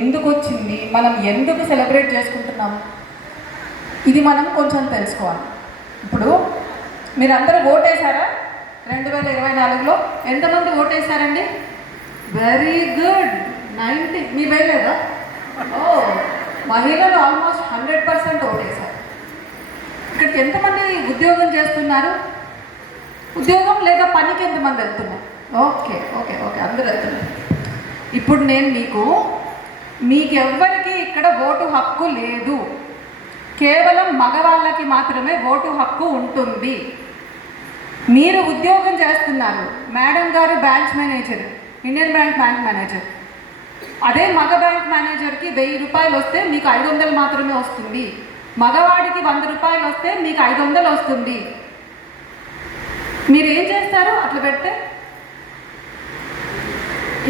ఎందుకు వచ్చింది, మనం ఎందుకు సెలబ్రేట్ చేసుకుంటున్నాం, ఇది మనం కొంచెం తెలుసుకోవాలి. ఇప్పుడు మీరందరూ ఓటేశారా? 2024లో ఎంతమంది ఓటేశారండి? Very good, 90. మీ వేయలేదా? ఓ, మహిళలు ఆల్మోస్ట్ 100% ఓటేశారు. ఇక్కడికి ఎంతమంది ఉద్యోగం చేస్తున్నారు? ఉద్యోగం లేదా పనికి ఎంతమంది వెళ్తున్నారు? ఓకే ఓకే ఓకే, అందరూ వెళ్తున్నారు. ఇప్పుడు నేను మీకెవ్వరికి ఇక్కడ ఓటు హక్కు లేదు. కేవలం మగవాళ్ళకి మాత్రమే ఓటు హక్కు ఉంటుంది. మీరు ఉద్యోగం చేస్తున్నారు. మేడం గారు branch manager, Indian bank manager. అదే మగ బ్యాంక్ మేనేజర్కి 1000 రూపాయలు వస్తే మీకు 500 మాత్రమే వస్తుంది. మగవాడికి 100 రూపాయలు వస్తే మీకు 500 వస్తుంది. మీరు ఏం చేస్తారు అట్లా పెడితే?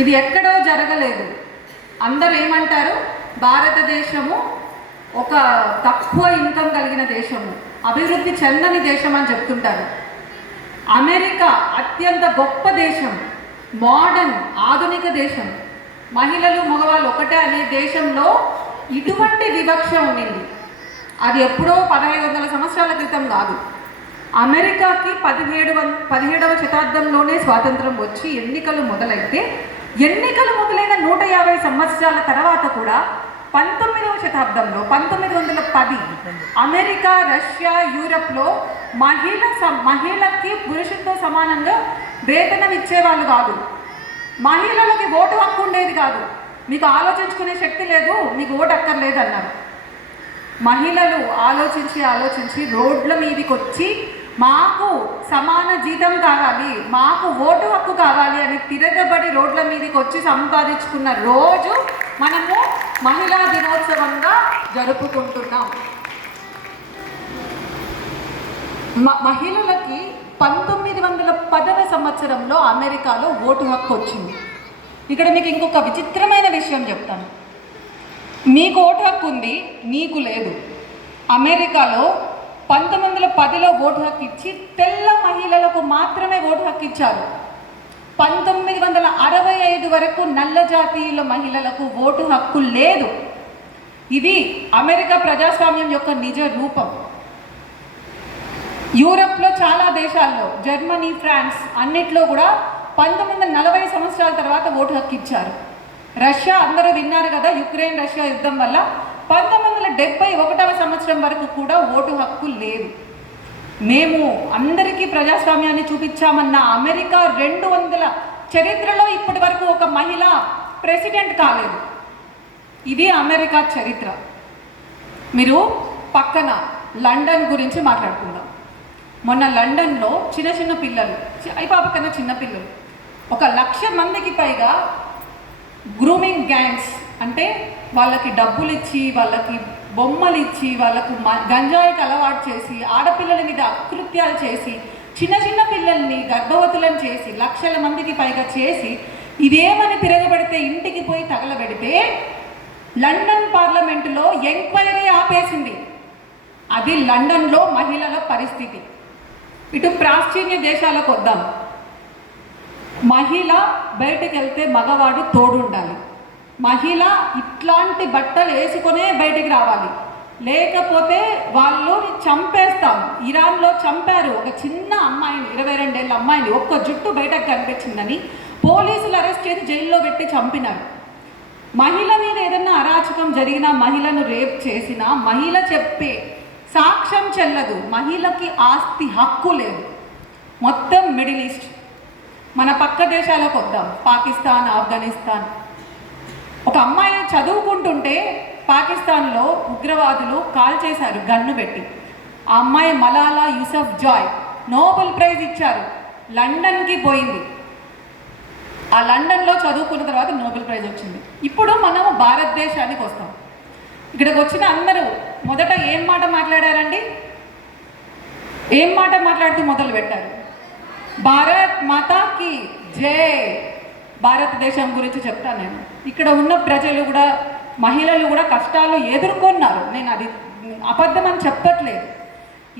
ఇది ఎక్కడో జరగలేదు. అందరూ ఏమంటారు? భారతదేశము ఒక తక్కువ ఇన్కమ్ కలిగిన దేశము, అభివృద్ధి చెందని దేశం అని చెప్తుంటారు. అమెరికా అత్యంత గొప్ప దేశం, మోడర్న్ ఆధునిక దేశం, మహిళలు మగవాళ్ళు ఒకటే అనే దేశంలో ఇటువంటి వివక్ష ఉండింది. అది ఎప్పుడో 1500 సంవత్సరాల క్రితం కాదు. అమెరికాకి 17వ శతాబ్దంలోనే స్వాతంత్రం వచ్చి ఎన్నికలు మొదలైతే, ఎన్నికలు మొదలైన 150 సంవత్సరాల తర్వాత కూడా 19వ శతాబ్దంలో 1910 అమెరికా, రష్యా, యూరప్లో మహిళకి పురుషులతో సమానంగా వేతనం ఇచ్చేవాళ్ళు కాదు. మహిళలకి ఓటు హక్కు ఉండేది కాదు. మీకు ఆలోచించుకునే శక్తి లేదు, మీకు ఓటు అక్కర్లేదు అన్నారు. మహిళలు ఆలోచించి రోడ్ల మీదకి వచ్చి మాకు సమాన జీతం కావాలి, మాకు ఓటు హక్కు కావాలి అని తిరగబడి రోడ్ల మీదకి వచ్చి సంపాదించుకున్న రోజు మనము మహిళా దినోత్సవంగా జరుపుకుంటున్నాం. మహిళలకి 1910వ సంవత్సరంలో అమెరికాలో ఓటు హక్కు వచ్చింది. ఇక్కడ మీకు ఇంకొక విచిత్రమైన విషయం చెప్తాను. మీకు ఓటు హక్కు ఉంది, నీకు లేదు. అమెరికాలో 1910లో ఓటు హక్కు ఇచ్చి తెల్ల మహిళలకు మాత్రమే ఓటు హక్కు ఇచ్చారు. 1965 వరకు నల్ల జాతీయుల మహిళలకు ఓటు హక్కు లేదు. ఇది అమెరికా ప్రజాస్వామ్యం యొక్క నిజ రూపం. యూరప్లో చాలా దేశాల్లో, జర్మనీ, ఫ్రాన్స్ అన్నిట్లో కూడా 1940 సంవత్సరాల తర్వాత ఓటు హక్కు ఇచ్చారు. రష్యా అందరూ విన్నారు కదా, యుక్రెయిన్ రష్యా యుద్ధం వల్ల 1971వ సంవత్సరం వరకు కూడా ఓటు హక్కు లేదు. మేము అందరికీ ప్రజాస్వామ్యాన్ని చూపించామన్న అమెరికా 200 చరిత్రలో ఇప్పటి వరకు ఒక మహిళ ప్రెసిడెంట్ కాలేదు. ఇది అమెరికా చరిత్ర. మీరు పక్కన లండన్ గురించి మాట్లాడుకుందాం. మొన్న లండన్లో చిన్న పిల్లలు, అయిపాప కన్నా చిన్న పిల్లలు 1,00,000 మందికి పైగా గ్రూమింగ్ గ్యాంగ్స్, అంటే వాళ్ళకి డబ్బులు ఇచ్చి, వాళ్ళకి బొమ్మలు ఇచ్చి, వాళ్ళకు గంజాయికి అలవాటు చేసి, ఆడపిల్లల మీద అకృత్యాలు చేసి, చిన్న పిల్లల్ని గర్భవతులను చేసి, 1,00,000 మందికి పైగా చేసి, ఇదేమని తిరగబెడితే ఇంటికి పోయి తగలబెడితే లండన్ పార్లమెంటులో ఎంక్వైరీ ఆపేసింది. అది లండన్లో మహిళల పరిస్థితి. ఇటు ప్రాచీన దేశాలకు వద్దాం. మహిళ బయటకు వెళ్తే మగవాడు తోడు ఉండాలి. మహిళ ఇట్లాంటి బట్టలు వేసుకొనే బయటికి రావాలి, లేకపోతే వాళ్ళని చంపేస్తాం. ఇరాన్లో చంపారు ఒక చిన్న అమ్మాయిని, 22 ఏళ్ళ అమ్మాయిని, ఒక్క జుట్టు బయటకు కనిపించిందని పోలీసులు అరెస్ట్ చేసి జైల్లో పెట్టి చంపినారు. మహిళ మీద ఏదన్నా అరాచకం జరిగినా, మహిళను రేప్ చేసినా మహిళ చెప్పే సాక్ష్యం చెల్లదు. మహిళకి ఆస్తి హక్కు లేదు. మొత్తం మిడిల్ ఈస్ట్, మన పక్క దేశాలకు వద్దాం, పాకిస్తాన్, ఆఫ్ఘనిస్తాన్. ఒక అమ్మాయి చదువుకుంటుంటే పాకిస్తాన్లో ఉగ్రవాదులు కాల్ చేశారు గన్ను పెట్టి. ఆ అమ్మాయి Malala Yousafzai Nobel prize ఇచ్చారు, లండన్కి పోయింది. ఆ లండన్లో చదువుకున్న తర్వాత నోబెల్ ప్రైజ్ వచ్చింది. ఇప్పుడు మనము భారతదేశానికి వస్తాం. ఇక్కడికి వచ్చిన అందరూ మొదట ఏం మాట మాట్లాడారండి? ఏం మాట మాట్లాడుతూ మొదలు పెట్టారు? భారత్ మాతాకి జై. భారతదేశం గురించి చెప్తాను నేను. ఇక్కడ ఉన్న ప్రజలు కూడా, మహిళలు కూడా కష్టాలు ఎదుర్కొన్నారు. నేను అది అబద్ధం అని చెప్పట్లేదు.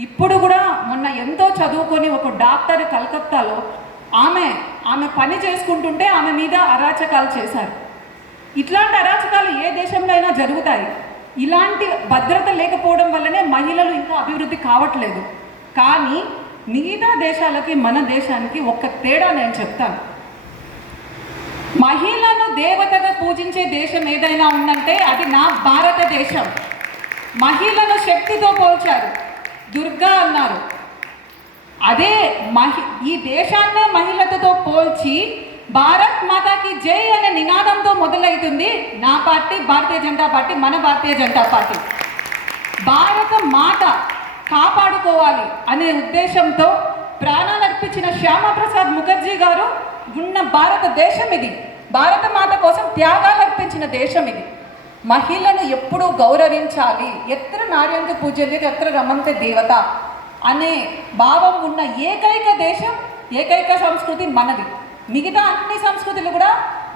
ఇప్పుడు కూడా మొన్న ఎంతో చదువుకొని ఒక డాక్టర్ కలకత్తాలో ఆమె పని చేసుకుంటుంటే ఆమె మీద అరాచకాలు చేశారు. ఇట్లాంటి అరాచకాలు ఏ దేశంలో అయినా జరుగుతాయి. ఇలాంటి భద్రత లేకపోవడం వల్లనే మహిళలు ఇంకా అభివృద్ధి కావట్లేదు. కానీ మిగతా దేశాలకి మన దేశానికి ఒక్క తేడా నేను చెప్తాను. మహిళను దేవతగా పూజించే దేశం ఏదైనా ఉందంటే అది నా భారతదేశం. మహిళను శక్తితో పోల్చారు, దుర్గా అన్నారు. అదే ఈ దేశాన్నే మహిళలతో పోల్చి భారత్ మాతాకి జై అనే నినాదంతో మొదలవుతుంది నా పార్టీ, భారతీయ జనతా పార్టీ, మన భారతీయ జనతా పార్టీ. భారత మాత కాపాడుకోవాలి అనే ఉద్దేశంతో ప్రాణాలు అర్పించిన శ్యామప్రసాద్ ముఖర్జీ గారు ఉన్న భారతదేశం ఇది. భారత మాత కోసం త్యాగాలు అర్పించిన దేశం ఇది. మహిళను ఎప్పుడూ గౌరవించాలి. ఎత్ర నార్యంతి పూజ్యంతే ఎత్ర రమంతే దేవత అనే భావం ఉన్న ఏకైక దేశం, ఏకైక సంస్కృతి మనది. మిగతా అన్ని సంస్కృతులు కూడా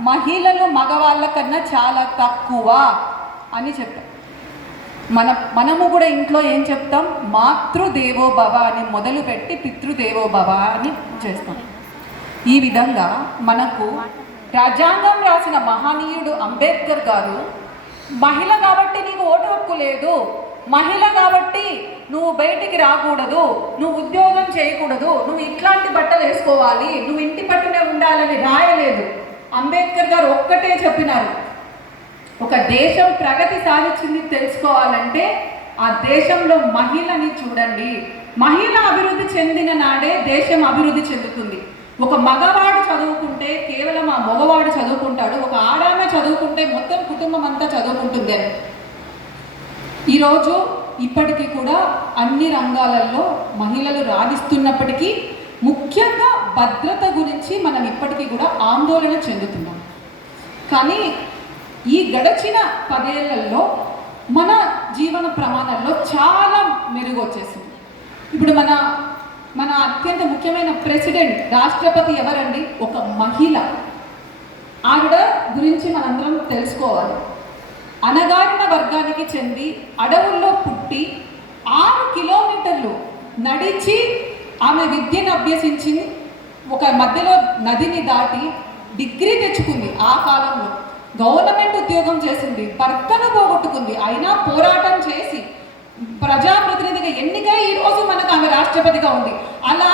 మహిళలు మగవాళ్ళ కన్నా చాలా తక్కువ అని చెప్తాం. మనము కూడా ఇంట్లో ఏం చెప్తాం, మాతృదేవో భవ అని మొదలుపెట్టి పితృదేవో భవ అని చేస్తాం. ఈ విధంగా మనకు రాజ్యాంగం రాసిన మహనీయుడు అంబేద్కర్ గారు మహిళ కాబట్టి నీకు ఓటు హక్కు లేదు, మహిళ కాబట్టి నువ్వు బయటికి రాకూడదు, నువ్వు ఉద్యోగం చేయకూడదు, నువ్వు ఇట్లాంటి బట్టలు వేసుకోవాలి, నువ్వు ఇంటి పట్టునే ఉండాలని రాయలేదు. అంబేద్కర్ గారు ఒక్కటే చెప్పినారు, ఒక దేశం ప్రగతి సాధించింది తెలుసుకోవాలంటే ఆ దేశంలో మహిళని చూడండి. మహిళ అభివృద్ధి చెందిన నాడే దేశం అభివృద్ధి చెందుతుంది. ఒక మగవాడు చదువుకుంటే కేవలం ఆ మగవాడు చదువుకుంటాడు, ఒక ఆడామె చదువుకుంటే మొత్తం కుటుంబం అంతా చదువుకుంటుంది అని. ఈరోజు ఇప్పటికీ కూడా అన్ని రంగాలలో మహిళలు రాణిస్తున్నప్పటికీ ముఖ్యంగా భద్రత గురించి మనం ఇప్పటికీ కూడా ఆందోళన చెందుతున్నాం. కానీ ఈ గడిచిన 10 ఏళ్లలో మన జీవన ప్రమాణాల్లో చాలా మెరుగు వచ్చేసింది. ఇప్పుడు మన అత్యంత ముఖ్యమైన ప్రెసిడెంట్, రాష్ట్రపతి ఎవరండి? ఒక మహిళ. ఆవిడ గురించి మనందరం తెలుసుకోవాలి. అణగారిన వర్గానికి చెంది అడవుల్లో పుట్టి 6 కిలోమీటర్లు నడిచి ఆమె విద్యను అభ్యసించి ఒక మధ్యలో నదిని దాటి డిగ్రీ తెచ్చుకుంది. ఆ కాలంలో గవర్నమెంట్ ఉద్యోగం చేసింది, భర్తను పోగొట్టుకుంది, అయినా పోరాటం చేసి ప్రజాప్రతినిధిగా ఎన్నికై ఈరోజు మనకు ఆమె రాష్ట్రపతిగా ఉంది. అలా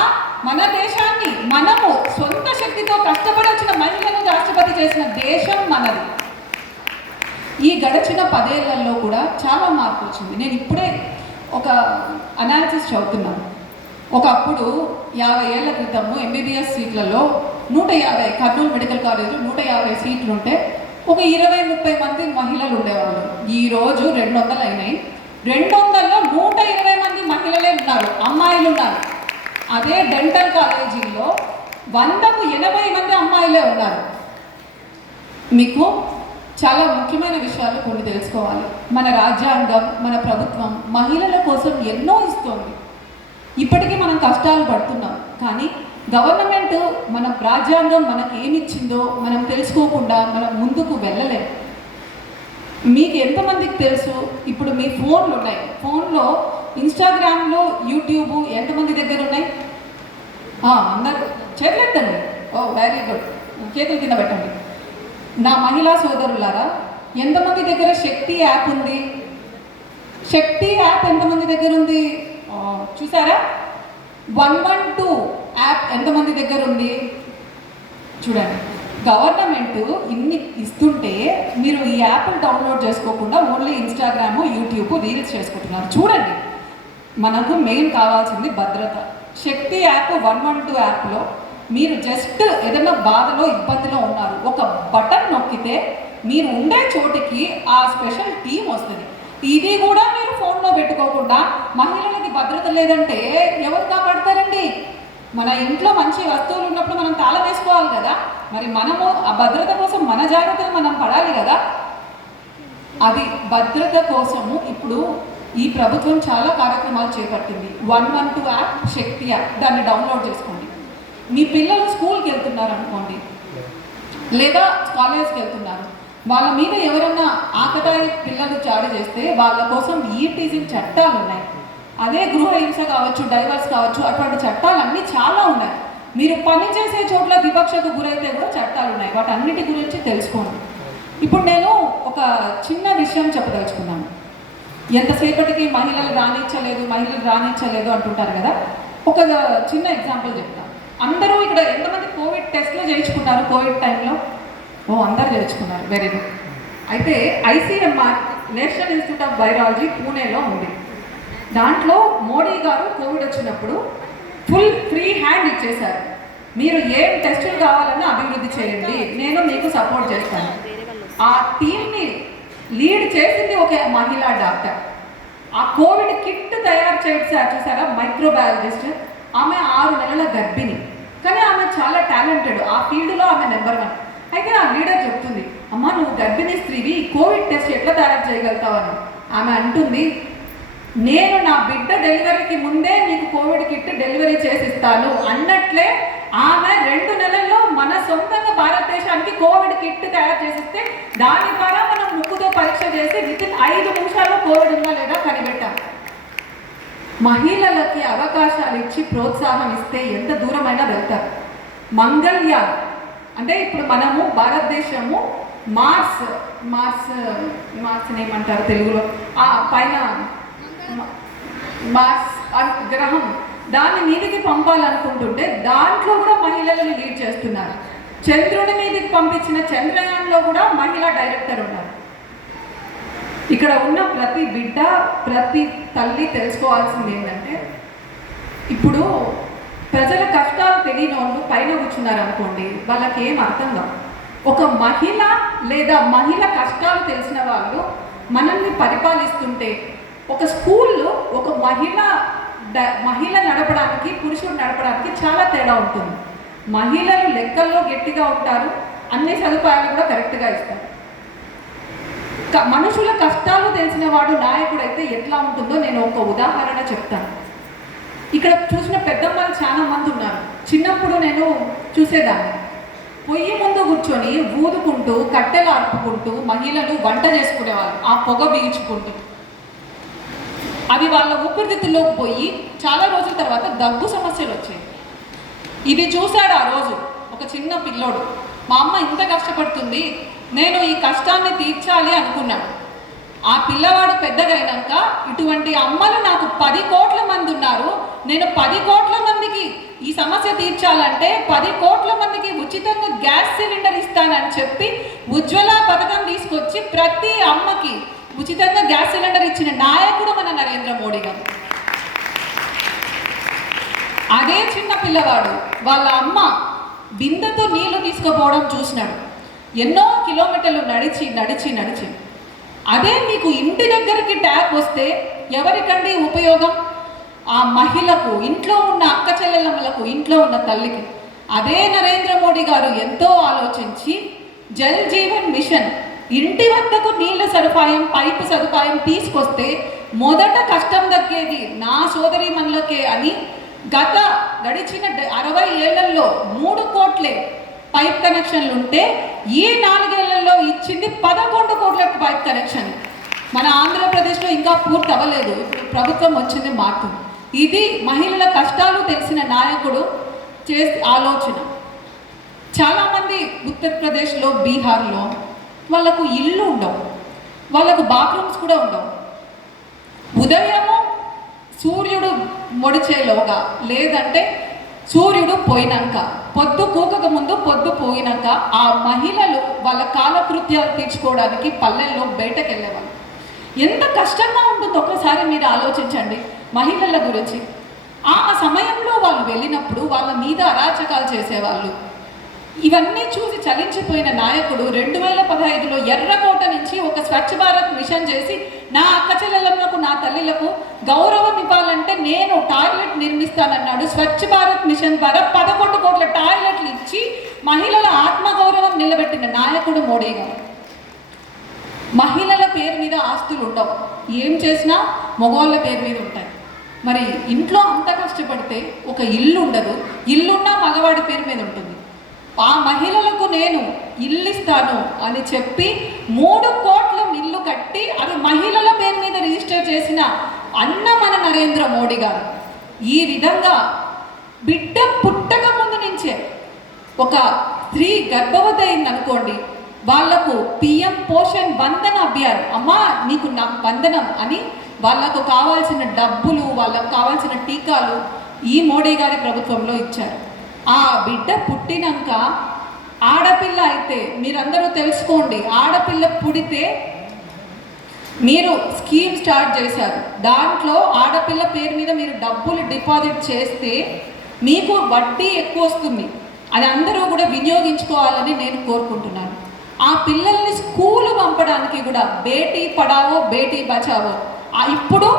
మన దేశాన్ని మనము సొంత శక్తితో కష్టపడి వచ్చిన మహిళను రాష్ట్రపతి చేసిన దేశం మనది. ఈ గడిచిన 10 ఏళ్లలో కూడా చాలా మార్పు వచ్చింది. నేను ఇప్పుడే ఒక అనాలిసిస్ చదువుతున్నాను. ఒకప్పుడు 50 ఏళ్ల క్రితము ఎంబీబీఎస్ సీట్లలో 150, కర్నూలు మెడికల్ కాలేజ్లో 150 సీట్లు ఉంటే ఒక 20-30 మంది మహిళలు ఉండేవాళ్ళు. ఈరోజు 200 అయినాయి. 200లో 120 మంది మహిళలే ఉన్నారు, అమ్మాయిలు ఉన్నారు. అదే డెంటల్ కాలేజీలో 100కు 80 మంది అమ్మాయిలే ఉన్నారు. మీకు చాలా ముఖ్యమైన విషయాలు కొన్ని తెలుసుకోవాలి. మన రాజ్యాంగం, మన ప్రభుత్వం మహిళల కోసం ఎన్నో ఇస్తోంది. ఇప్పటికీ మనం కష్టాలు పడుతున్నాం, కానీ గవర్నమెంట్ మన రాజ్యాంగం మనకు ఏమిచ్చిందో మనం తెలుసుకోకుండా మనం ముందుకు వెళ్ళలేము. మీకు ఎంతమందికి తెలుసు, ఇప్పుడు మీ ఫోన్లు ఉన్నాయి, ఫోన్లో ఇన్స్టాగ్రామ్లో, యూట్యూబ్ ఎంతమంది దగ్గర ఉన్నాయి? అందరు చేతులెత్తండి. ఓ వెరీ గుడ్, చేతుల కింద పెట్టండి. నా మహిళా సోదరులారా, ఎంతమంది దగ్గర శక్తి యాప్ ఉంది? శక్తి యాప్ ఎంతమంది దగ్గర ఉంది? చూసారా? 112 యాప్ ఎంతమంది దగ్గర ఉంది? చూడండి, గవర్నమెంట్ ఇన్ని ఇస్తుంటే మీరు ఈ యాప్ను డౌన్లోడ్ చేసుకోకుండా ఓన్లీ ఇన్స్టాగ్రాము, యూట్యూబ్ రీల్స్ చేసుకుంటున్నారు. చూడండి, మనకు మెయిన్ కావాల్సింది భద్రత. శక్తి యాప్ 112 యాప్లో మీరు జస్ట్ ఏదైనా బాధలో, ఇబ్బందిలో ఉన్నారు, ఒక బటన్ నొక్కితే మీరు ఉండే చోటికి ఆ స్పెషల్ టీం వస్తుంది. ఇది కూడా మీరు ఫోన్లో పెట్టుకోకుండా మహిళలకి భద్రత లేదంటే ఎవరు కాపాడతారండి? మన ఇంట్లో మంచి వస్తువులు ఉన్నప్పుడు మనం తాళం వేసుకోవాలి కదా, మరి మనము ఆ భద్రత కోసం మన జాగ్రత్తలు మనం పడాలి కదా. అది భద్రత కోసము ఇప్పుడు ఈ ప్రభుత్వం చాలా కార్యక్రమాలు చేపట్టింది. 112 యాప్, శక్తి యాప్, దాన్ని డౌన్లోడ్ చేసుకోండి. మీ పిల్లలు స్కూల్కి వెళ్తున్నారు అనుకోండి, లేదా కాలేజ్కి వెళ్తున్నారు, వాళ్ళ మీద ఎవరన్నా ఆకతాయి పిల్లలు చాడు చేస్తే వాళ్ళ కోసం ఈటీసీ చట్టాలు ఉన్నాయి. అదే గృహ హింస కావచ్చు, డైవర్స్ కావచ్చు, అటువంటి చట్టాలు అన్నీ చాలా ఉన్నాయి. మీరు పని చేసే చోట్ల వివక్షకు గురైతే కూడా చట్టాలు ఉన్నాయి. వాటన్నిటి గురించి తెలుసుకోండి. ఇప్పుడు నేను ఒక చిన్న విషయం చెప్పదలుచుకున్నాను. ఎంతసేపటికి మహిళలు రాణించలేదు అంటుంటారు కదా. ఒక చిన్న ఎగ్జాంపుల్ చెప్తాను. అందరూ ఇక్కడ ఎంతమంది కోవిడ్ టెస్ట్లు చేయించుకున్నారు కోవిడ్ టైంలో? అందరు చేయించుకున్నారు, వెరీ గుడ్. అయితే ICMR national institute of virology పూణేలో ఉంది. దాంట్లో మోడీ గారు కోవిడ్ వచ్చినప్పుడు ఫుల్ ఫ్రీ హ్యాండ్ ఇచ్చేశారు. మీరు ఏం టెస్టులు కావాలన్నా అభివృద్ధి చేయండి, నేను మీకు సపోర్ట్ చేస్తాను. ఆ టీంని లీడ్ చేసింది ఒక మహిళా డాక్టర్. ఆ కోవిడ్ కిట్ తయారు చేశారు చూసారా, మైక్రోబయాలజిస్ట్. ఆమె 6 నెలల గర్భిణి, కానీ ఆమె చాలా టాలెంటెడ్, ఆ ఫీల్డ్లో ఆమె నెంబర్ 1. అయితే ఆ లీడర్ చెప్తుంది, అమ్మ నువ్వు గర్భిణీ స్త్రీవి, కోవిడ్ టెస్ట్ ఎట్లా తయారు చేయగలుగుతావని. ఆమె అంటుంది, నేను నా బిడ్డ డెలివరీకి ముందే నీకు కోవిడ్ కిట్ డెలివరీ చేసిస్తాను అన్నట్లే ఆమె 2 నెలల్లో మన సొంతంగా భారతదేశానికి కోవిడ్ కిట్ తయారు చేసిస్తే దాని ద్వారా మనం ముక్కుతో పరీక్ష చేసి వితిన్ 5 నిమిషాల్లో కోవిడ్ ఉందా లేదా కనిపెట్టాం. మహిళలకి అవకాశాలు ఇచ్చి ప్రోత్సాహం ఇస్తే ఎంత దూరమైనా వెళ్తారు. మంగళ్యాన్ అంటే ఇప్పుడు మనము భారతదేశము మార్స్ ఏమంటారు తెలుగులో, ఆ పైన మార్స్ గ్రహం, దాన్ని మీదికి పంపాలనుకుంటుంటే దాంట్లో కూడా మహిళలను లీడ్ చేస్తున్నారు. చంద్రుడి మీదకి పంపించిన చంద్రయాన్లో కూడా మహిళా డైరెక్టర్ ఉన్నారు. ఇక్కడ ఉన్న ప్రతి బిడ్డ, ప్రతి తల్లి తెలుసుకోవాల్సింది ఏంటంటే, ఇప్పుడు ప్రజల కష్టాలు తెలియని వాళ్ళు పైన కూర్చున్నారు అనుకోండి, వాళ్ళకి ఏం అర్థం కాదు. ఒక మహిళ లేదా మహిళ కష్టాలు తెలిసిన వాళ్ళు మనల్ని పరిపాలిస్తుంటే, ఒక స్కూల్లో ఒక మహిళ నడపడానికి పురుషుడు నడపడానికి చాలా తేడా ఉంటుంది. మహిళలు లెక్కల్లో గట్టిగా ఉంటారు, అన్ని సదుపాయాలు కూడా కరెక్ట్గా ఇస్తారు. మనుషుల కష్టాలు తెలిసిన వాడు నాయకుడైతే ఎట్లా ఉంటుందో నేను ఒక ఉదాహరణ చెప్తాను. ఇక్కడ చూసిన పెద్దమ్మలు చాలా మంది ఉన్నారు. చిన్నప్పుడు నేను చూసేదాన్ని, పొయ్యి ముందు కూర్చొని ఊదుకుంటూ కట్టెలు అరుపుకుంటూ మహిళలు వంట చేసుకునేవాళ్ళు, ఆ పొగ బిగించుకుంటూ. అది వాళ్ళ ఊపిరితిత్తుల్లోకి పోయి చాలా రోజుల తర్వాత దగ్గు సమస్యలు వచ్చాయి. ఇది చూశాడు ఆ రోజు ఒక చిన్న పిల్లోడు, మా అమ్మ ఇంత కష్టపడుతుంది, నేను ఈ కష్టాన్ని తీర్చాలి అనుకున్నాడు. ఆ పిల్లవాడు పెద్దగా అయినాక, ఇటువంటి అమ్మలు నాకు 10 కోట్ల మంది ఉన్నారు, నేను 10 కోట్ల మందికి ఈ సమస్య తీర్చాలంటే 10 కోట్ల మందికి ఉచితంగా గ్యాస్ సిలిండర్ ఇస్తానని చెప్పి ఉజ్వల పథకం తీసుకొచ్చి ప్రతి అమ్మకి ఉచితంగా గ్యాస్ సిలిండర్ ఇచ్చిన నాయకుడు మన నరేంద్ర మోడీ గారు. అదే చిన్న పిల్లవాడు వాళ్ళ అమ్మ బిందెతో నీళ్లు తీసుకుపోవడం చూసినాడు. ఎన్నో కిలోమీటర్లు నడిచి అదే మీకు ఇంటి దగ్గరికి ట్యాప్ వస్తే ఎవరికండి ఉపయోగం? ఆ మహిళకు, ఇంట్లో ఉన్న అక్క చెల్లెళ్ళమ్మలకు, ఇంట్లో ఉన్న తల్లికి. అదే నరేంద్ర మోడీ గారు ఎంతో ఆలోచించి జల్ జీవన్ మిషన్, ఇంటి వద్దకు నీళ్ళ సదుపాయం, పైపు సదుపాయం తీసుకొస్తే మొదట కష్టం దక్కేది నా సోదరీమణులకే అని గడిచిన 60 ఏళ్లలో 3 కోట్లే పైప్ కనెక్షన్లు ఉంటే ఈ 4 ఏళ్లలో ఇచ్చింది 11 కోట్ల పైప్ కనెక్షన్. మన ఆంధ్రప్రదేశ్లో ఇంకా పూర్తి అవ్వలేదు, ఇప్పుడు ప్రభుత్వం వచ్చింది మారుతుంది. ఇది మహిళల కష్టాలు తెలిసిన నాయకుడు చేసే ఆలోచన. చాలామంది ఉత్తరప్రదేశ్లో, బీహార్లో వాళ్ళకు ఇల్లు ఉండవు, వాళ్ళకు బాత్రూమ్స్ కూడా ఉండవు. ఉదయము సూర్యుడు మొడిచేలోగా, లేదంటే సూర్యుడు పోయినాక, పొద్దు కూకక ముందు పొద్దు పోయినాక ఆ మహిళలు వాళ్ళ కాలకృత్యాలు తీర్చుకోవడానికి పల్లెల్లో బయటకు వెళ్ళేవాళ్ళు. ఎంత కష్టంగా ఉంటుందో ఒకసారి మీరు ఆలోచించండి మహిళల గురించి. ఆ సమయంలో వాళ్ళు వెళ్ళినప్పుడు వాళ్ళ మీద అరాచకాలు చేసేవాళ్ళు. ఇవన్నీ చూసి చలించిపోయిన నాయకుడు 2015లో ఎర్రకోట నుంచి ఒక స్వచ్ఛ భారత్ మిషన్ చేసి, నా అక్క చెల్లెళ్ళకు, నా తల్లిలకు గౌరవం ఇవ్వాలంటే నేను టాయిలెట్ నిర్మిస్తానన్నాడు. స్వచ్ఛ భారత్ మిషన్ ద్వారా 11 కోట్ల టాయిలెట్లు ఇచ్చి మహిళల ఆత్మగౌరవం నిలబెట్టిన నాయకుడు మోడీ గారు. మహిళల పేరు మీద ఆస్తులు ఉండవు, ఏం చేసినా మగవాళ్ళ పేరు మీద ఉంటాయి. మరి ఇంట్లో అంత కష్టపడితే ఒక ఇల్లు ఉండదు, ఇల్లున్నా మగవాడి పేరు మీద ఉంటుంది. ఆ మహిళలకు నేను ఇల్లు ఇస్తాను అని చెప్పి 3 కోట్ల ఇల్లు కట్టి అది మహిళల పేరు మీద రిజిస్టర్ చేసిన అన్న మన నరేంద్ర మోడీ గారు. ఈ విధంగా బిడ్డ పుట్టక ముందు నుంచే ఒక స్త్రీ గర్భవతి అయింది అనుకోండి, వాళ్లకు పిఎం పోషణ్ వందన అభియాన్, అమ్మా నీకు నా వందనం అని వాళ్ళకు కావాల్సిన డబ్బులు, వాళ్ళకు కావాల్సిన టీకాలు ఈ మోడీ గారి ప్రభుత్వంలో ఇచ్చారు. ఆ బిడ్డ పుట్టినాక ఆడపిల్ల అయితే మీరందరూ తెలుసుకోండి, ఆడపిల్ల పుడితే మీరు స్కీమ్ స్టార్ట్ చేశారు. దాంట్లో ఆడపిల్ల పేరు మీద మీరు డబ్బులు డిపాజిట్ చేస్తే మీకు వడ్డీ ఎక్కువ వస్తుంది. అది అందరూ కూడా వినియోగించుకోవాలని నేను కోరుకుంటున్నాను. ఆ పిల్లల్ని స్కూలు పంపడానికి కూడా బేటీ పడావో బేటీ బచావో, ఇప్పుడు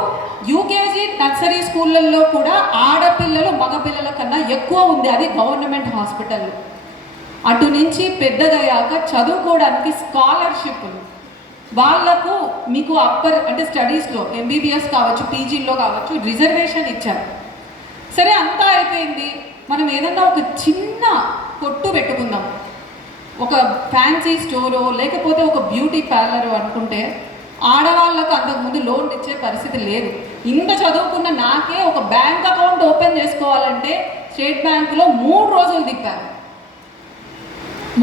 యూకేజీ నర్సరీ స్కూళ్ళల్లో కూడా ఆడపిల్లలు మగపిల్లల కన్నా ఎక్కువ ఉంది. అది గవర్నమెంట్ హాస్పిటల్. అటు నుంచి పెద్దదయ్యాక చదువుకోవడానికి స్కాలర్షిప్లు, వాళ్లకు మీకు అప్పర్ అంటే స్టడీస్లో ఎంబీబీఎస్ కావచ్చు, పీజీల్లో కావచ్చు రిజర్వేషన్ ఇచ్చారు. సరే అంతా అయిపోయింది. మనం ఏదన్నా ఒక చిన్న కొట్టు పెట్టుకుందాం, ఒక ఫ్యాన్సీ స్టోరో లేకపోతే ఒక బ్యూటీ పార్లరో అనుకుంటే ఆడవాళ్ళకు అంతకుముందు లోన్ ఇచ్చే పరిస్థితి లేదు. ఇంత చదువుకున్న నాకే ఒక బ్యాంక్ అకౌంట్ ఓపెన్ చేసుకోవాలంటే స్టేట్ బ్యాంకులో 3 రోజులు తిప్పారు.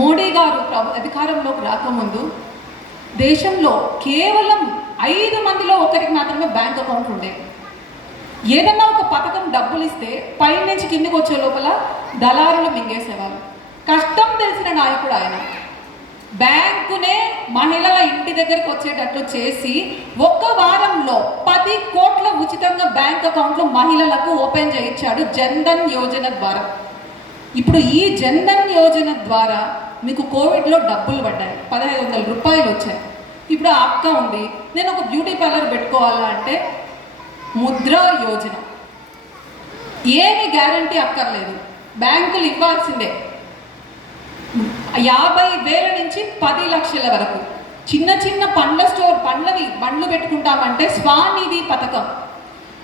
మోడీ గారు అధికారంలోకి రాకముందు దేశంలో కేవలం 5 మందిలో ఒకరికి మాత్రమే బ్యాంక్ అకౌంట్ ఉండేది. ఏదన్నా ఒక పథకం డబ్బులు ఇస్తే పైనుంచి కిందికి వచ్చే లోపల దళారులు మింగేసేవాళ్ళు. కష్టం తెలిసిన నాయకుడు ఆయన. బ్యాంకునే మహిళల ఇంటి దగ్గరికి వచ్చేటట్లు చేసి 1 వారంలో 10 కోట్ల ఉచితంగా బ్యాంక్ అకౌంట్లు మహిళలకు ఓపెన్ చేయించాడు జన్ధన్ యోజన ద్వారా. ఇప్పుడు ఈ జన్ధన్ యోజన ద్వారా మీకు కోవిడ్లో డబ్బులు పడ్డాయి, 1500 రూపాయలు వచ్చాయి. ఇప్పుడు ఆ అక్క ఉంది, నేను ఒక బ్యూటీ పార్లర్ పెట్టుకోవాలా అంటే ముద్రా యోజన, ఏమి గ్యారంటీ అక్కర్లేదు, బ్యాంకులు ఇవ్వాల్సిందే. 50,000 నుంచి 10 లక్షల వరకు. చిన్న చిన్న పండ్ల స్టోర్ బండ్లు పెట్టుకుంటామంటే స్వానిధి పథకం,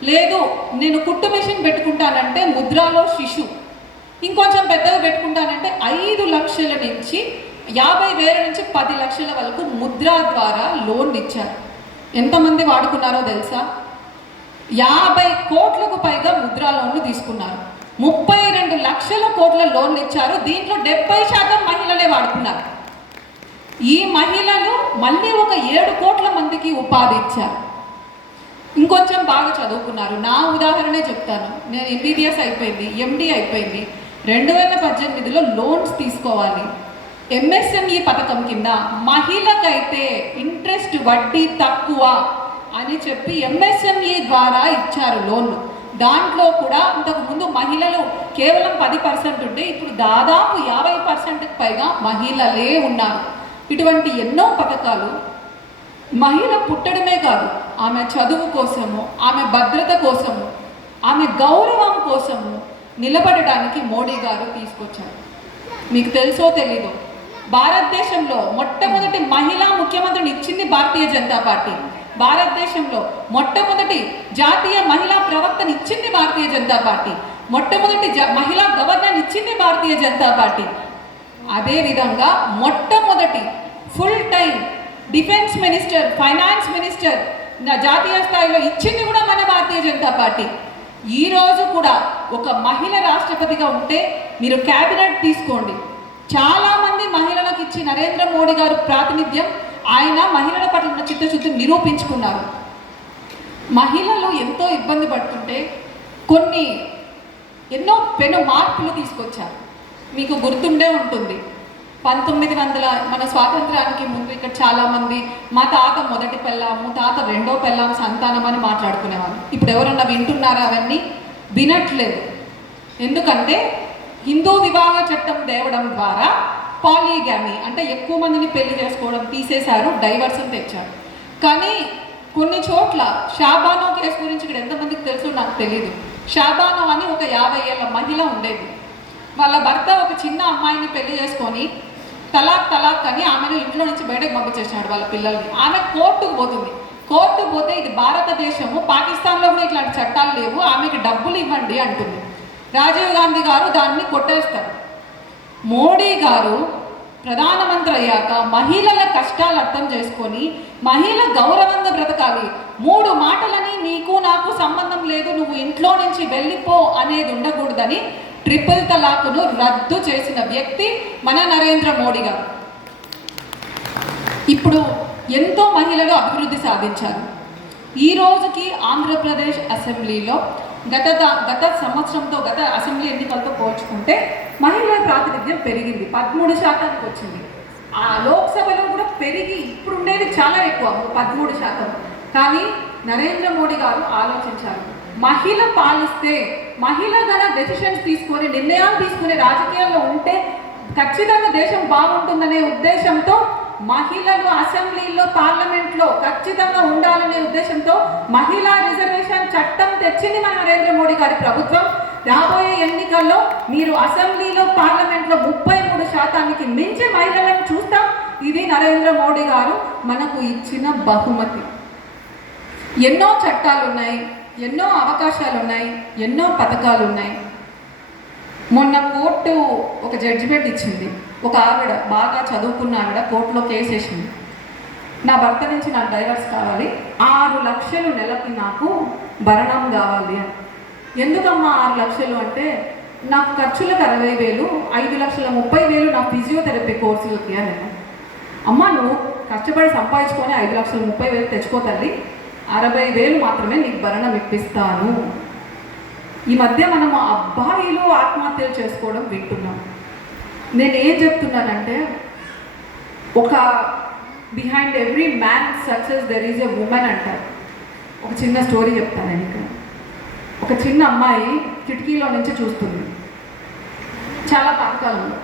లేదు నేను కుట్టు మిషన్ పెట్టుకుంటానంటే ముద్రాలో శిశు, ఇంకొంచెం పెద్దగా పెట్టుకుంటానంటే 5 లక్షల నుంచి 50,000 నుంచి 10 లక్షల వరకు ముద్రా ద్వారా లోన్ ఇచ్చారు. ఎంతమంది వాడుకున్నారో తెలుసా? 50 కోట్లకు పైగా ముద్రా లోన్లు తీసుకున్నారు. 32 లక్షల కోట్ల లోన్లు ఇచ్చారు. దీంట్లో 70% మహిళలే వాడుకున్నారు. ఈ మహిళలు మళ్ళీ ఒక 7 కోట్ల మందికి ఉపాధి ఇచ్చారు. ఇంకొంచెం బాగా చదువుకున్నారు. నా ఉదాహరణే చెప్తాను. నేను ఎంబీబీఎస్ అయిపోయింది, ఎండి అయిపోయింది. 2018లో లోన్స్ తీసుకోవాలి. ఎంఎస్ఎంఈ పథకం కింద మహిళకైతే ఇంట్రెస్ట్ వడ్డీ తక్కువ అని చెప్పి ఎంఎస్ఎంఈ ద్వారా ఇచ్చారు లోన్లు. దాంట్లో కూడా అంతకుముందు మహిళలు కేవలం 10% ఉంటే ఇప్పుడు దాదాపు 50%కి పైగా మహిళలే ఉన్నారు. ఇటువంటి ఎన్నో పథకాలు మహిళ పుట్టడమే కాదు, ఆమె చదువు కోసము, ఆమె భద్రత కోసము, ఆమె గౌరవం కోసము నిలబడడానికి మోడీ గారు తీసుకొచ్చారు. మీకు తెలుసో తెలీదో, భారతదేశంలో మొట్టమొదటి మహిళా ముఖ్యమంత్రిని ఇచ్చింది భారతీయ జనతా పార్టీ. భారతదేశంలో మొట్టమొదటి జాతీయ మహిళా ప్రవక్తని ఇచ్చింది భారతీయ జనతా పార్టీ. మొట్టమొదటి మహిళా గవర్నర్ ఇచ్చింది భారతీయ జనతా పార్టీ. అదేవిధంగా మొట్టమొదటి full time defence minister, finance minister జాతీయ స్థాయిలో ఇచ్చింది కూడా మన భారతీయ జనతా పార్టీ. ఈరోజు కూడా ఒక మహిళ రాష్ట్రపతిగా ఉంటే మీరు క్యాబినెట్ తీసుకోండి, చాలామంది మహిళలకు ఇచ్చి నరేంద్ర మోడీ గారు ప్రాతినిధ్యం, ఆయన మహిళల పట్ల ఉన్న చిత్తశుద్ధిని నిరూపించుకున్నారు. మహిళలు ఎంతో ఇబ్బంది పడుతుంటే ఎన్నో పెను మార్పులు తీసుకొచ్చారు. మీకు గుర్తుండే ఉంటుంది, 1900 మన స్వాతంత్రానికి ముందు ఇక్కడ చాలామంది మా తాత మొదటి పెళ్ళాము, తాత రెండో పెళ్ళాము సంతానం అని మాట్లాడుకునేవాళ్ళు. ఇప్పుడు ఎవరన్నా వింటున్నారా? అవన్నీ వినట్లేదు. ఎందుకంటే హిందూ వివాహ చట్టం తేవడం ద్వారా పాలీగామీ అంటే ఎక్కువ మందిని పెళ్లి చేసుకోవడం తీసేశారు, డైవర్షన్ తెచ్చారు. కానీ కొన్ని చోట్ల షాబానో కేసు గురించి ఇక్కడ ఎంతమందికి తెలుసో నాకు తెలియదు. షాబానో అని ఒక 50 ఏళ్ళ మహిళ ఉండేది. వాళ్ళ భర్త ఒక చిన్న అమ్మాయిని పెళ్లి చేసుకొని తలాక్ అని ఆమెను ఇంట్లో నుంచి బయటకు పంపించేసాడు వాళ్ళ పిల్లల్ని. ఆమె కోర్టుకు పోతుంది. కోర్టు పోతే ఇది భారతదేశము, పాకిస్తాన్లో కూడా ఇట్లాంటి చట్టాలు లేవు, ఆమెకి డబ్బులు ఇవ్వండి అంటుంది. రాజీవ్ గాంధీ గారు దాన్ని కొట్టేస్తారు. మోడీ గారు ప్రధానమంత్రి అయ్యాక మహిళల కష్టాలు అర్థం చేసుకొని మహిళ గౌరవంగా బ్రతకాలి, 3 మాటలని నీకు నాకు సంబంధం లేదు, నువ్వు ఇంట్లో నుంచి వెళ్ళిపో అనేది ఉండకూడదని ట్రిపుల్ తలాక్ను రద్దు చేసిన వ్యక్తి మన నరేంద్ర మోడీ గారు. ఇప్పుడు ఎంతో మహిళలు అభివృద్ధి సాధించారు. ఈ రోజుకి ఆంధ్రప్రదేశ్ అసెంబ్లీలో గత సంవత్సరంతో గత అసెంబ్లీ ఎన్నికలతో పోల్చుకుంటే మహిళల ప్రాతినిధ్యం పెరిగింది, 13% వచ్చింది. ఆ లోక్సభలో కూడా పెరిగి ఇప్పుడు ఉండేది చాలా ఎక్కువ, 13%. కానీ నరేంద్ర మోడీ గారు ఆలోచించారు, మహిళ పాలిస్తే, మహిళ గల డెసిషన్స్ తీసుకొని నిర్ణయాలు తీసుకునే రాజకీయాల్లో ఉంటే ఖచ్చితంగా దేశం బాగుంటుందనే ఉద్దేశంతో మహిళలు అసెంబ్లీలో పార్లమెంట్లో ఖచ్చితంగా ఉండాలనే ఉద్దేశంతో మహిళా రిజర్వేషన్ చట్టం తెచ్చింది మన నరేంద్ర మోడీ గారి ప్రభుత్వం. రాబోయే ఎన్నికల్లో మీరు అసెంబ్లీలో పార్లమెంట్లో 33%కి మించి మహిళలను చూస్తాం. ఇది నరేంద్ర మోడీ గారు మనకు ఇచ్చిన బహుమతి. ఎన్నో చట్టాలు ఉన్నాయి, ఎన్నో అవకాశాలు ఉన్నాయి, ఎన్నో పథకాలు ఉన్నాయి. మొన్న కోర్టు ఒక జడ్జిమెంట్ ఇచ్చింది. ఒక ఆవిడ బాగా చదువుకున్న ఆవిడ కోర్టులో కేసు వేసింది, నా భర్త నుంచి నాకు డైవర్స్ కావాలి, 6 లక్షలు నెలకి నాకు భరణం కావాలి అని. ఎందుకమ్మా 6 లక్షలు అంటే, నాకు ఖర్చులకు 60,000, 5,30,000 నా ఫిజియోథెరపీ కోర్సులకి అని. అమ్మ నువ్వు కష్టపడి సంపాదించుకొని 5,30,000 తెచ్చుకో తల్లి, 60,000 మాత్రమే నీకు భరణం ఇప్పిస్తాను. ఈ మధ్య మనము అబ్బాయిలు ఆత్మహత్యలు చేసుకోవడం వింటున్నాం. నేను ఏం చెప్తున్నానంటే, ఒక behind every man success there is a women అంటారు. ఒక చిన్న స్టోరీ చెప్తాను నేను ఇక్కడ. ఒక చిన్న అమ్మాయి కిటికీలో నుంచి చూస్తుంది, చాలా పాతకాలంలో.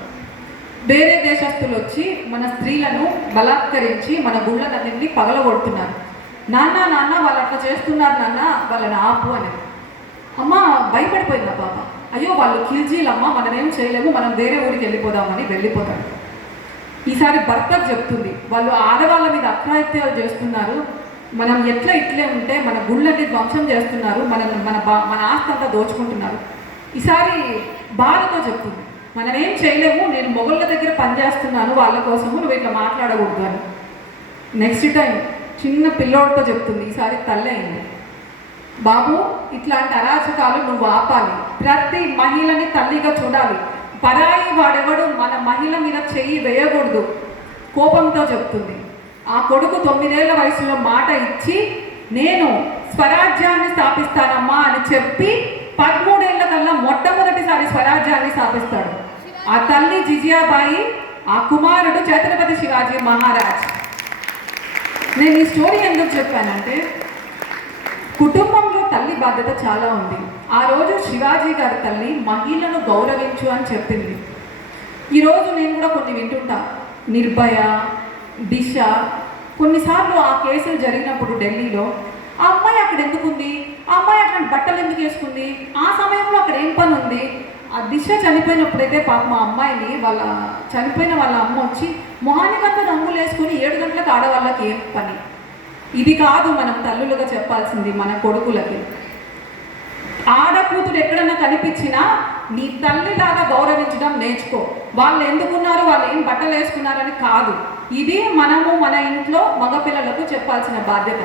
వేరే దేశస్తులు వచ్చి మన స్త్రీలను బలాత్కరించి మన గుళ్ళనన్నింటినీ పగలగొడుతున్నారు. నాన్న నాన్న వాళ్ళు అట్లా చేస్తున్నారు నాన్న, వాళ్ళని ఆపు అని. అమ్మ భయపడిపోయింది ఆ పాప. అయ్యో వాళ్ళు కిల్జీలమ్మ, మనం ఏం చేయలేము, మనం వేరే ఊరికి వెళ్ళిపోదామని వెళ్ళిపోతాడు. ఈసారి భర్తకు చెప్తుంది, వాళ్ళు ఆడవాళ్ళ మీద అక్రాయిత్యాలు చేస్తున్నారు, మనం ఇట్లే ఉంటే మన గుళ్ళని ధ్వంసం చేస్తున్నారు, మన ఆస్తి అంతా దోచుకుంటున్నారు. ఈసారి భార్యతో చెప్తుంది, మనం ఏం చేయలేము, నేను మొగళ్ళ దగ్గర పనిచేస్తున్నాను వాళ్ళ కోసము, నువ్వు ఇట్లా మాట్లాడకూడదు అని. నెక్స్ట్ టైం చిన్న పిల్లోడితో చెప్తుంది, ఈసారి తల్లి అయింది, బాబు ఇట్లాంటి అరాచకాలు నువ్వు ఆపాలి, ప్రతి మహిళని తల్లిగా చూడాలి, పరాయి వాడెవడు మన మహిళ మీద చెయ్యి వేయకూడదు, కోపంతో చెప్తుంది. ఆ కొడుకు 9 ఏళ్ల వయసులో మాట ఇచ్చి నేను స్వరాజ్యాన్ని స్థాపిస్తానమ్మా అని చెప్పి 13 ఏళ్ల కల్లా మొట్టమొదటిసారి స్వరాజ్యాన్ని స్థాపిస్తాడు. ఆ తల్లి జిజియాబాయి, ఆ కుమారుడు ఛత్రపతి శివాజీ మహారాజ్. నేను ఈ స్టోరీ ఎందుకు చెప్పానంటే, కుటుంబంలో తల్లి బాధ్యత చాలా ఉంది. ఆ రోజు శివాజీ గారి తల్లి మహిళను గౌరవించు అని చెప్పింది. ఈరోజు నేను కూడా కొన్ని వింటుంటా, నిర్భయ, దిశ. కొన్నిసార్లు ఆ కేసులు జరిగినప్పుడు ఢిల్లీలో ఆ అమ్మాయి అక్కడ ఎందుకుంది, ఆ అమ్మాయి అట్లాంటి బట్టలు ఎందుకు వేసుకుంది, ఆ సమయంలో అక్కడ ఏం పని ఉంది. ఆ దిశ చనిపోయినప్పుడైతే పాప మా అమ్మాయిని చనిపోయిన వాళ్ళ అమ్మ వచ్చి మొహానికంతా రంగులు వేసుకుని 7 గంటలకు ఆడవాళ్ళకి ఏం పని. ఇది కాదు మనం తల్లులుగా చెప్పాల్సింది మన కొడుకులకి. ఆడకూతురు ఎక్కడన్నా కనిపించినా నీ తల్లిలాగా గౌరవించడం నేర్చుకో. వాళ్ళు ఎందుకున్నారు, వాళ్ళు ఏం బట్టలు వేసుకున్నారని కాదు. ఇది మనము మన ఇంట్లో మగపిల్లలకు చెప్పాల్సిన బాధ్యత.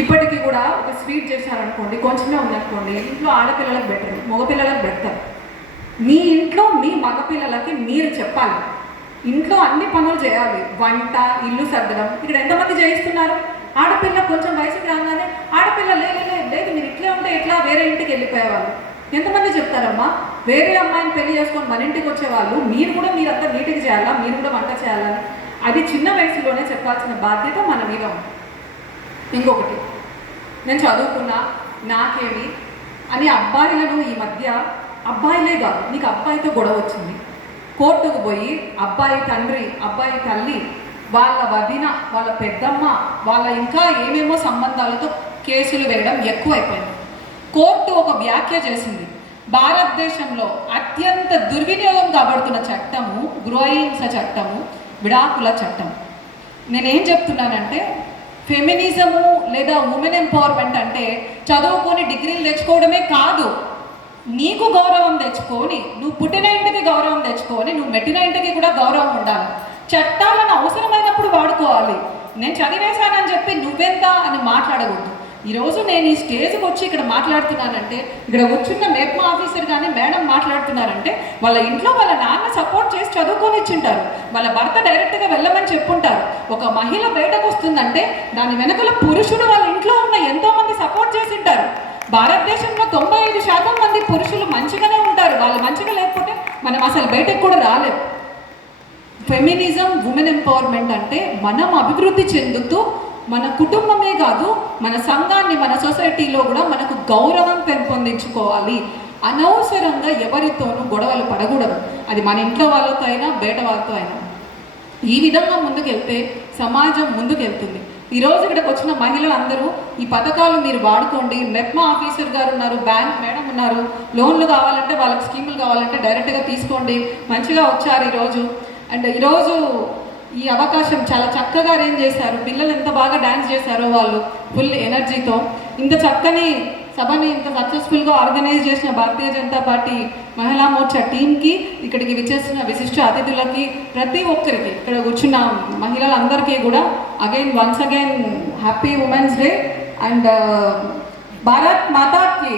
ఇప్పటికీ కూడా ఒక స్వీట్ చేశారనుకోండి, కొంచెమే ఉందనుకోండి, ఇంట్లో ఆడపిల్లలకు పెట్టరు, మగపిల్లలకు పెడతారు. మీ ఇంట్లో మీ మగపిల్లలకి మీరు చెప్పాలి, ఇంట్లో అన్ని పనులు చేయాలి, వంట, ఇల్లు సర్దడం. ఇక్కడ ఎంతమంది చేయిస్తున్నారు? ఆడపిల్ల కొంచెం వయసుకి రాగానే ఆడపిల్ల లేదు మీరు ఇట్లే ఉంటే ఎట్లా, వేరే ఇంటికి వెళ్ళిపోయేవాళ్ళు. ఎంతమంది చెప్తారమ్మా? వేరే అమ్మాయిని పెళ్లి చేసుకొని మన ఇంటికి వచ్చేవాళ్ళు మీరంతా నీటికి చేయాలా, మీరు కూడా వంట చేయాలని. అది చిన్న వయసులోనే చెప్పాల్సిన బాధ్యత మన మీద ఉంది. ఇంకొకటి, నేను చదువుకున్నా నాకేమి అని అబ్బాయిలను ఈ మధ్య, అబ్బాయిలే కాదు, నీకు అబ్బాయితో గొడవ వచ్చింది, కోర్టుకు పోయి అబ్బాయి తండ్రి, అబ్బాయి తల్లి, వాళ్ళ వదిన, వాళ్ళ పెద్దమ్మ, వాళ్ళ ఇంకా ఏమేమో సంబంధాలతో కేసులు వేయడం ఎక్కువైపోయింది. కోర్టు ఒక వ్యాఖ్య చేసింది, భారతదేశంలో అత్యంత దుర్వినియోగం కాబడుతున్న చట్టము గృహహింస చట్టము, విడాకుల చట్టం. నేనేం చెప్తున్నానంటే, ఫెమినిజము లేదా ఉమెన్ ఎంపవర్మెంట్ అంటే చదువుకొని డిగ్రీలు తెచ్చుకోవడమే కాదు, నీకు గౌరవం తెచ్చుకొని, నువ్వు పుట్టిన ఇంటికి గౌరవం తెచ్చుకొని, నువ్వు మెట్టిన ఇంటికి కూడా గౌరవం ఉండాలి. చట్టాలను అవసరమైనప్పుడు వాడుకోవాలి. నేను చదివేశానని చెప్పి నువ్వెంత అని మాట్లాడకూడదు. ఈరోజు నేను ఈ స్టేజ్కి వచ్చి ఇక్కడ మాట్లాడుతున్నానంటే, ఇక్కడ కూర్చున్న మెప్మా ఆఫీసర్ కానీ మేడం మాట్లాడుతున్నారంటే, వాళ్ళ ఇంట్లో వాళ్ళ నాన్న సపోర్ట్ చేసి చదువుకొని ఇచ్చింటారు, వాళ్ళ భర్త డైరెక్ట్గా వెళ్ళమని చెప్పుంటారు. ఒక మహిళ బయటకు వస్తుందంటే దాని వెనకల పురుషుడు వాళ్ళ ఇంట్లో ఉన్న ఎంతోమంది సపోర్ట్ చేసింటారు. భారతదేశంలో 95% మంది పురుషులు మంచిగానే ఉంటారు. వాళ్ళు మంచిగా లేకపోతే మనం అసలు బయటకు కూడా రాలేదు. ఫెమినిజం, ఉమెన్ ఎంపవర్మెంట్ అంటే మనం అభివృద్ధి చెందుతూ మన కుటుంబమే కాదు, మన సంఘాన్ని, మన సొసైటీలో కూడా మనకు గౌరవం పెంపొందించుకోవాలి. అనవసరంగా ఎవరితోనూ గొడవలు పడకూడదు. అది మన ఇంట్లో వాళ్ళతో అయినా బయట వాళ్ళతో అయినా. ఈ విధంగా ముందుకెళ్తే సమాజం ముందుకెళ్తుంది. ఈరోజు ఇక్కడికి వచ్చిన మహిళలు అందరూ ఈ పథకాలు మీరు వాడుకోండి. మెప్మా ఆఫీసర్ గారు ఉన్నారు, బ్యాంక్ మేడం ఉన్నారు, లోన్లు కావాలంటే వాళ్ళకి స్కీములు కావాలంటే డైరెక్ట్గా తీసుకోండి. మంచిగా వచ్చారు ఈరోజు. అండ్ ఈరోజు ఈ అవకాశం చాలా చక్కగా అరేంజ్ చేశారు. పిల్లలు ఎంత బాగా డ్యాన్స్ చేశారో వాళ్ళు ఫుల్ ఎనర్జీతో. ఇంత చక్కని సభని ఇంత సక్సెస్ఫుల్గా ఆర్గనైజ్ చేసిన భారతీయ జనతా పార్టీ మహిళా మోర్చా టీంకి, ఇక్కడికి విచ్చేసిన విశిష్ట అతిథులకి, ప్రతి ఒక్కరికి, ఇక్కడ కూర్చున్న మహిళలందరికీ కూడా once again happy women's day. And Bharat మాతాకి,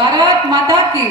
భారత్ మాతాకి.